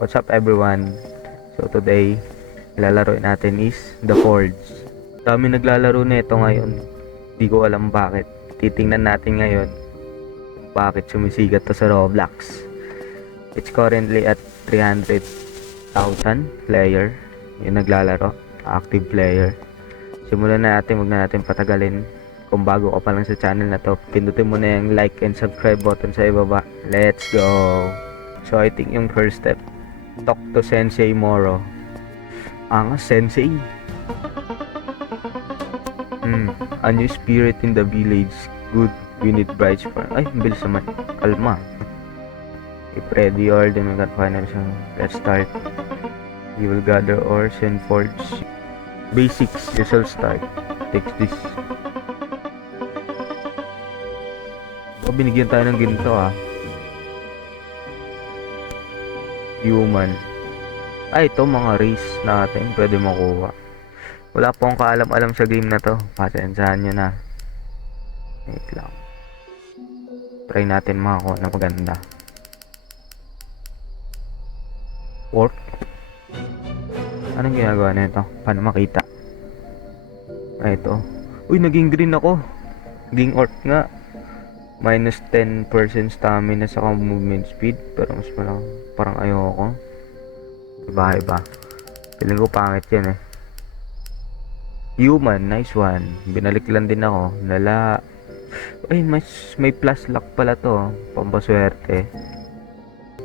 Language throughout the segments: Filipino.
What's up everyone? So today, lalaro natin is The Forge. Dami naglalaro nito ngayon. Di ko alam bakit. Titingnan natin ngayon bakit sumisigat to sa Roblox. It's currently at 300,000 player yung naglalaro, active player. Simulan na natin, huwag na natin patagalin. Kung bago ka pa lang sa channel na to, pindutin mo na yung like and subscribe button sa ibaba. Let's go! So I think yung first step, talk to Sensei Moro. Sensei. A new spirit in the village. Good. We need brides for... Ay, bilis naman. Kalma. If ready or then we got final. So, let's start. You will gather ores and forge. Basics. This will start. Takes this. O, binigyan tayo ng ginto Human. Ay, ito mga race natin pwede makuha. Wala po akong kaalam-alam sa game na to. Pasensyahan nyo na. Wait lang. Try natin makakuha na maganda. Orc? Anong ginagawa na ito? Paano makita? Ay, ito. Uy, naging green ako. Naging orc nga. Minus 10% stamina sa movement speed. Pero mas malang parang ayoko. Iba. Feeling ko pangit yan Human, nice one. Binalik lang din ako. Lala. Ay, may plus luck pala to. Pampaswerte.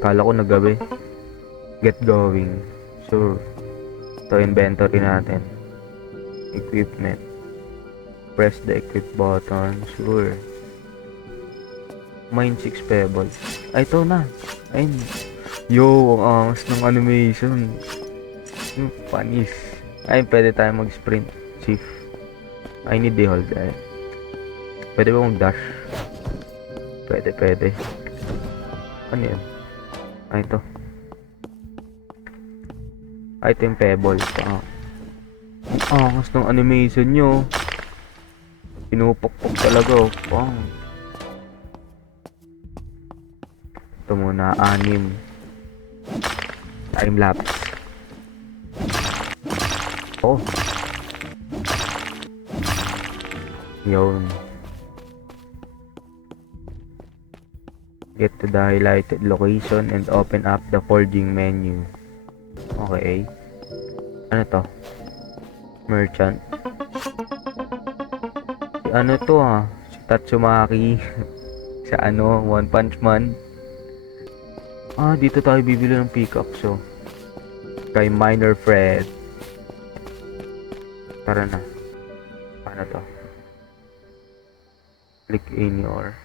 Kala ko nagabi. Get going. Sure. Ito inventory natin. Equipment. Press the equip button. Sure. Mine 6 pebbles. Ay, ito na. Ayun. Yo, ang angas ng animation. Panis. Ay, pwede tayo mag-sprint. Chief. I need the hold. Ay. Pwede ba mag-dash? Pwede. Ano yun? Ay, ito. Ay, ito yung pebbles. Ang angas ng animation nyo. Pinupukpok talaga. Wow. Ito muna, 6. Time lapse. Oh. Yun. Get to the highlighted location and open up the forging menu. Okay. Ano to? Merchant. Si ano to Si Tatsumaki. Sa One Punch Man. Dito tayo bibili ng pickaxe kay Miner Fred. Tara na. Paano to? Click in your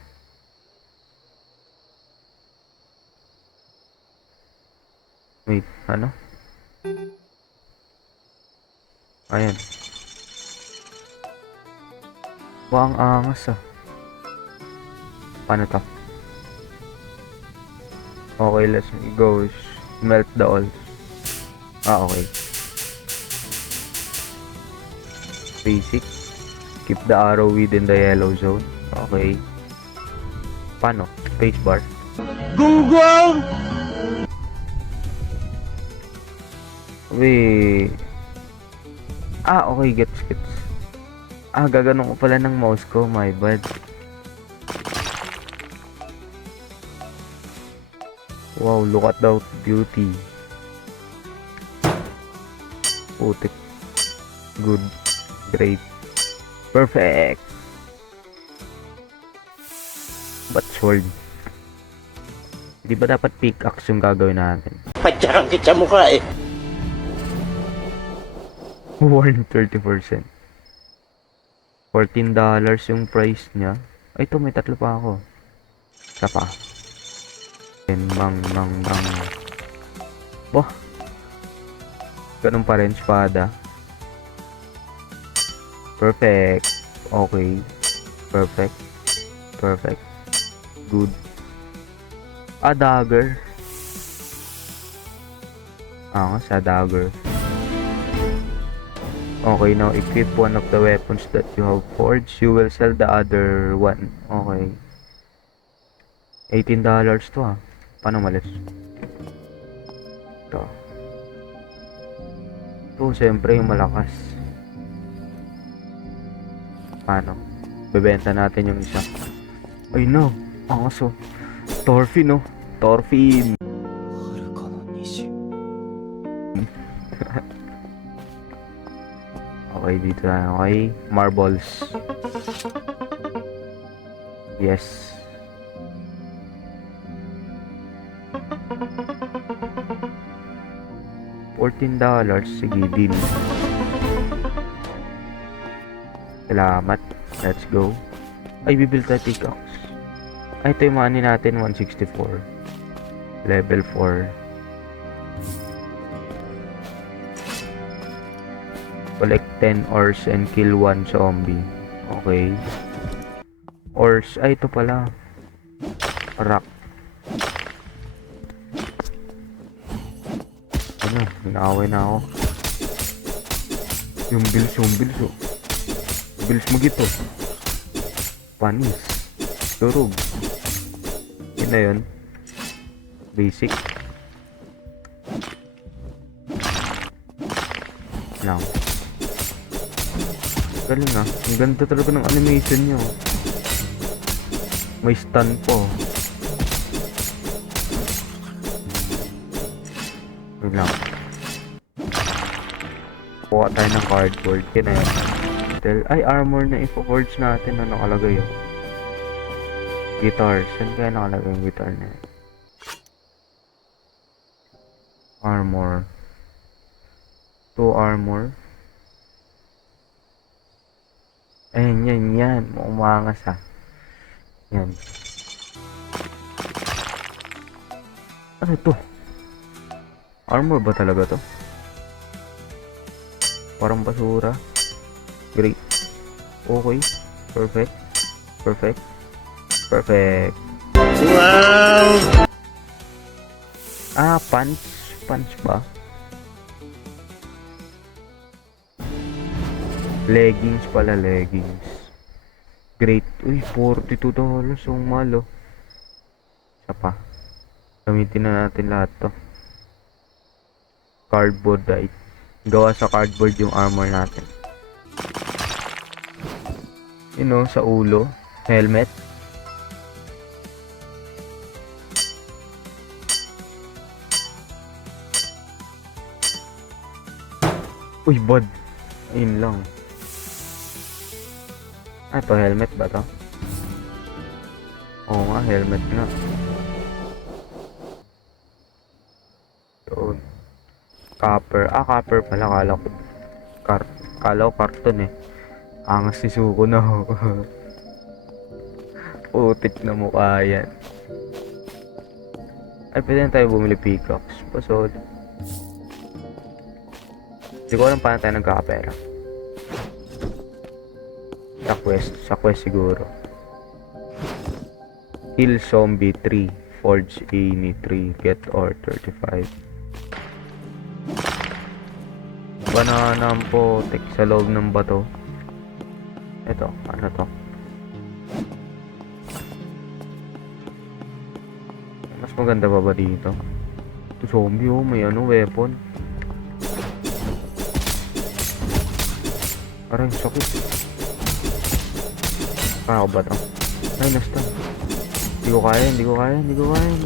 wait, ano? Ayan. Ang angas Paano to? Okay, let's go. Melt the ores. Okay. Basic. Keep the arrow within the yellow zone. Okay. Paano? Spacebar. Gunggong! Wait. Okay. Gets. Gaganon ko pala ng mouse ko. My bad. Wow, look at that beauty. Putik. Good. Great. Perfect. But sword. Di ba dapat pickaxe yung gagawin natin? Patsakang kita mukha Warn 30%. $14 yung price niya. Ay, ito may 3 pa ako. Isa pa. Bang. Wah. Ganun pa rin, espada. Perfect. Okay. Perfect. Good. Dagger. Sa dagger. Okay, now equip one of the weapons that you have forged. You will sell the other one. Okay. $18 to Paano malis? Ito. Ito, siyempre yung malakas. Paano? Bebenta natin yung isa. Ay no, ang aso. Thorfinn, no? Thorfinn. Okay, dito na. Okay, marbles. Yes. $14. Sige, deal. Salamat. Let's go. Ay, bibuild tayo pickaxe. Ay, ito yung money natin. 164. Level 4. Collect 10 ores and kill 1 zombie. Okay. Ores. Ay, ito pala. Rock. Ano? Inaaway na ako. Yung bills. Bills mo gito. Panis. Durog. Yun na yun. Basic. Lang. Galing ah. Ang ganda talaga ng animation nyo. May stun po. Wait lang. Kuha tayo ng cardboard. Yun na yun. Ay, armor na ipo-forge natin. Ano nakalagay yun? Guitar. Saan kaya nakalagay yung guitar na yun? Armor. 2 armor. Ayan, yan. Umangas ah. Yan. Ano to? Armor ba talaga to? Parang basura. Great. Okay. Perfect. Wow! Ah, punch. Punch ba? Leggings pala, leggings. Great. Uy, $42. Ang malo. Isa pa. Gamitin na natin lahat to. Cardboard, right? Gawa sa cardboard yung armor natin. You know, sa ulo. Helmet. Uy, bod. Ayun lang. Ah, to helmet ba to? Oo nga, helmet nga. Yun. Copper. Ah, copper pala. Kala ko karton eh. Angas si Suko na ho. Putik na mukha yan. Ay, pwede na tayo bumili pickaxe. Pasod. Hindi ko alam paano tayo nagkakapera. Sa quest siguro. Kill zombie 3. Forge any 3. Get ore 35. Banana po. Tek sa loob ng bato. Ito. Ano to? Mas maganda pa ba dito? Ito zombie oh. May ano weapon. Parang sakit. Kaya ko ba ito? Ay, nasta. Hindi ko kaya.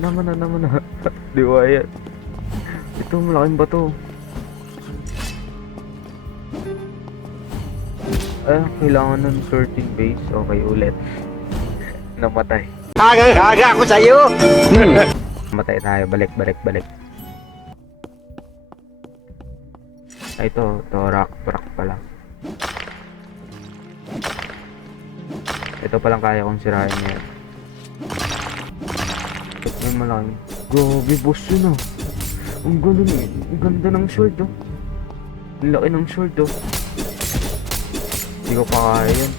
Naman na. Hindi ko kaya. Ito, malaking bato. Kailangan ng 13 base. Okay, ulit. Namatay. Aga ako sa'yo! Namatay tayo. Balik. Ay, ito rock pala. Ito palang kaya kong sirain niya. Ito may malaki. Grabe, boss yun ah. Ang ganda ng sword oh. Ang laki ng sword oh. Hindi ko pa kaya yan.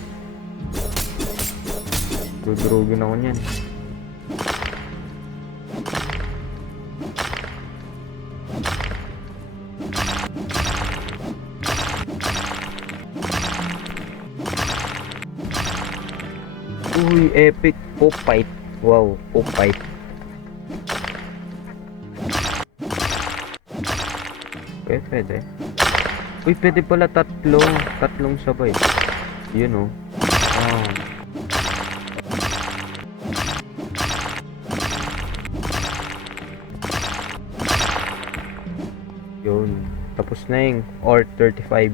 Dudurugin ako niyan. Uy, epic pop fight. Wow, pop fight. Pwede. Uy, pwede pala tatlong sabay. Yun oh. Ah. Yun. Tapos na yung or 35.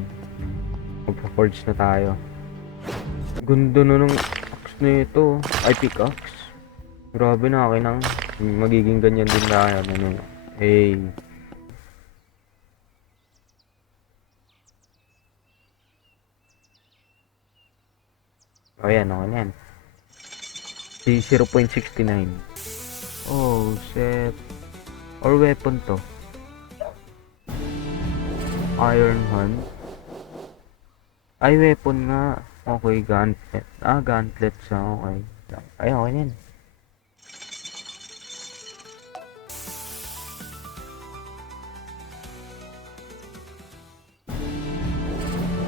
Magpa-forge na tayo. Ganda na ng axe na ito. Ay, pickaxe. Grabe na akin ang magiging ganyan din na ano. Hey. O yan, okay na yan. Si 0.69. Oh, set. Or weapon to. Iron hand. Ay, weapon nga. Okay, gauntlet. Gauntlet siya. Okay. Ay, okay na yan.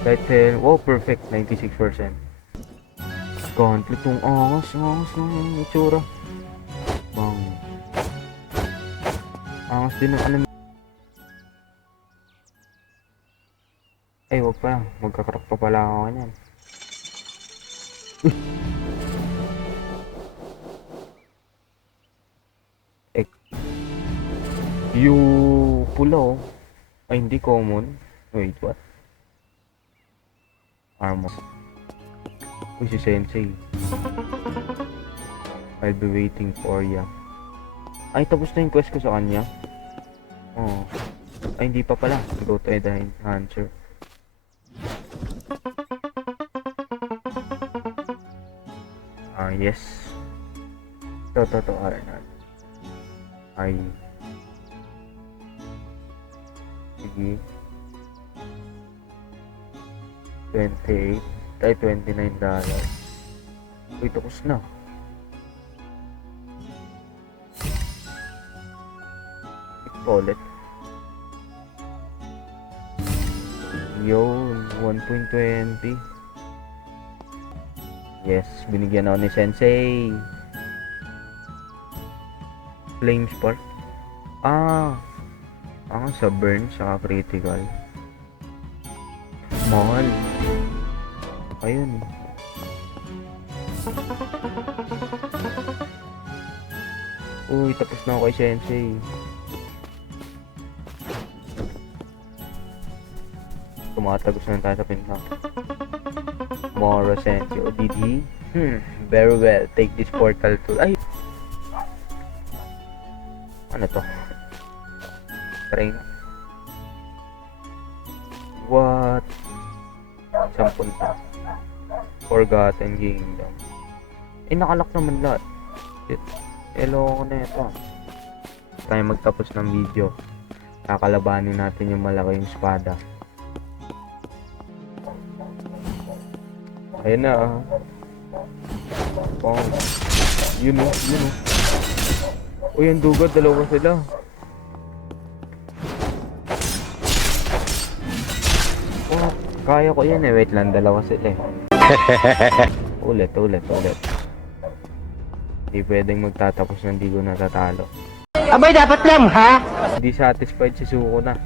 Title. Wow, perfect. 96%. Gauntlet yung angas ng itsura. Bang. Angas din ng alam. Ay, wag pa. Magkakrock pa pala ako kanyan. Yung pula oh. Ay, hindi common. Wait, what? Armor. Uy, si Sensei. I'll be waiting for ya. Ay, tapos na yung quest ko sa kanya. Oh. Ay, hindi pa pala. Go to the Hunter. Yes. To Arnold. Ay. Sige. 28. Ay, $29. Uy, tapos na. Ulit. Yun, 1.20. Yes, binigyan ako ni Sensei. Flame Spark. Sa burn, saka critical. Mahal. Ayun. Uy, tapos na ako kay Sensei. Tumatagos na tayo sa pinta. Moro Sensei. O did he? Very well. Take this portal tool. Ay! Ano to? Try na. What? Saan punta? Forgotten Kingdom. Nakalak naman lahat. Elo ko na ito. Tayo magtapos ng video. Kakalabanin natin yung malaking espada. Ayun na Oh. Yun o. Uy, ang dugod. Dalawa sila. Oh, kaya ko yan eh. Wait lang. Dalawa sila eh. Ulit. Hindi pwedeng magtatapos na hindi ko natatalo. Abay, dapat lang, ha? Hindi satisfied si Suko na.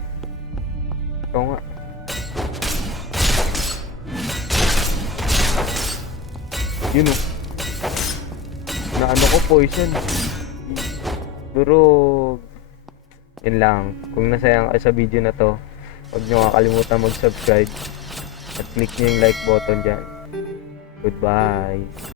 Ito nga. Yun o. Na ano ko, poison. Pero yun lang. Kung nasayang kayo sa video na to, huwag nyo kakalimutan mag-subscribe at click nyo yung like button dyan. Goodbye.